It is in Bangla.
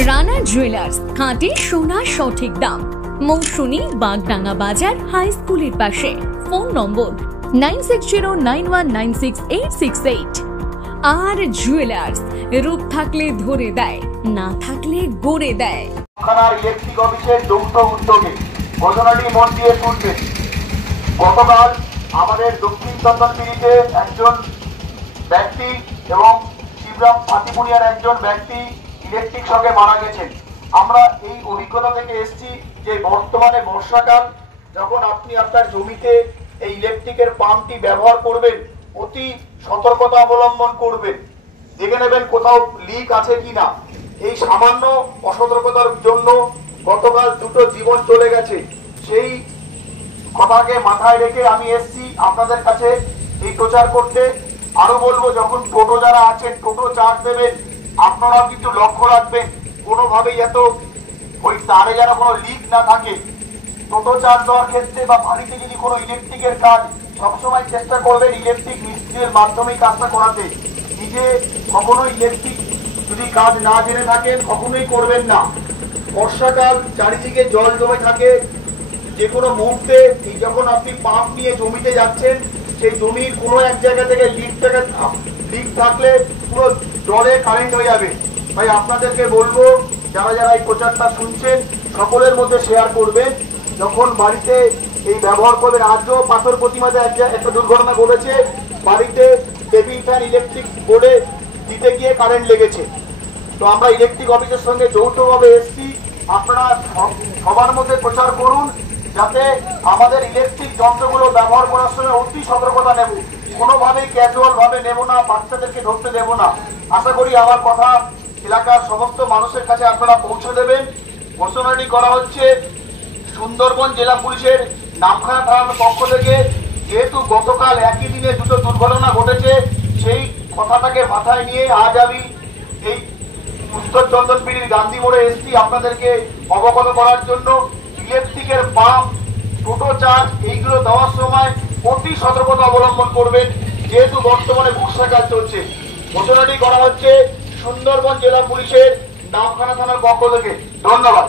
রানা জুয়েলার্স, খাঁটি সোনা সঠিক দাম। মৌসুমী, বাগডাঙ্গা বাজার, হাই স্কুলের পাশে। ফোন নম্বর 9609196868। আর জুয়েলার্স, রূপ থাকলে ধরে দেয়, না থাকলে গড়ে দেয়। থানার ইলেকট্রিক অফিসের যৌথ উদ্যোগে ঘটনাটি মন দিয়ে শুনবেন। গতকাল আমাদের দক্ষিণ চন্দনপিড়িতে একজন ব্যক্তি এবং শিবরাম ফাতিপুনিয়ার একজন ব্যক্তি ইলেকট্রিক শকে মারা গেছেন। আমরা এই অভিজ্ঞতা থেকে এসেছি যে বর্তমানে বর্ষাকাল, যখন আপনি আপনার জমিতে এই ইলেকট্রিকের পাম্পটি ব্যবহার করবেন, অতি সতর্কতা অবলম্বন করবেন। দেখে নেবেন কোথাও লিক আছে কিনা। এই সামান্য অসতর্কতার জন্য গতকাল দুটো জীবন চলে গেছে। সেই কথাকে মাথায় রেখে আমি এসেছি আপনাদের কাছে এই প্রচার করতে। আরো বলবো, যখন টোটো যারা আছেন, টোটো চার্জ দেবেন, আপনারাও কিন্তু লক্ষ্য রাখবেন কোনোভাবেই এত ওই তারে যেন কোনো লিক না থাকে। টোটো চার্জ দেওয়ার ক্ষেত্রে বা বাড়িতে যদি কোনো ইলেকট্রিকের কাজ, সবসময় চেষ্টা করবেন ইলেকট্রিক মিস্ত্রির মাধ্যমেই কাজটা করাতে। নিজে কখনোই ইলেকট্রিক যদি কাজ না জেনে থাকেন কখনোই করবেন না। বর্ষাকাল, চারিদিকে জল জমে থাকে। যে কোনো মুহূর্তে যখন আপনি পাম্প নিয়ে জমিতে যাচ্ছেন, সেই জমির কোনো এক জায়গা থেকে লিক থাকলে পুরো জলে কারেন্ট হয়ে যাবে। ভাই আপনাদেরকে বলবো, যারা যারা এই প্রচারটা শুনছেন সকলের মধ্যে শেয়ার করবেন। যখন বাড়িতে এই ব্যবহার করবেন, আজও পাথর প্রতিমাতে একটা দুর্ঘটনা ঘটেছে। বাড়িতে টেবিল ফ্যান ইলেকট্রিক বোর্ডে দিতে গিয়ে কারেন্ট লেগেছে। তো আমরা ইলেকট্রিক অফিসের সঙ্গে যৌথভাবে এসছি। আপনারা সবার মধ্যে প্রচার করুন, যাতে আমাদের ইলেকট্রিক যন্ত্রগুলো ব্যবহার করার সময় অতি সতর্কতা নেব। কোনোভাবেই ক্যাজুয়াল ভাবে নেব না, বাচ্চাদেরকে ধরতে দেব না। আশা করি আমার কথা এলাকার সমস্ত মানুষের কাছে আপনারা পৌঁছে দেবেন। ঘোষণাটি করা হচ্ছে সুন্দরবন জেলা পুলিশের নামখানা থানার পক্ষ থেকে। যেহেতু গতকাল একই দিনে দুটো দুর্ঘটনা ঘটেছে, সেই কথাটাকে মাথায় নিয়ে আজ আমি এই উত্তর চন্দনপিড়ির গান্ধী মোড়ে এসছি আপনাদেরকে অবগত করার জন্য। ইলেকট্রিকের পাম্প, টোটো চার্জ এইগুলো দেওয়ার সময় অতি সতর্কতা অবলম্বন করবেন, যেহেতু বর্তমানে বর্ষাকাল চলছে। ঘোষণাটি করা হচ্ছে সুন্দরবন জেলা পুলিশের নামখানা থানার পক্ষ থেকে। ধন্যবাদ।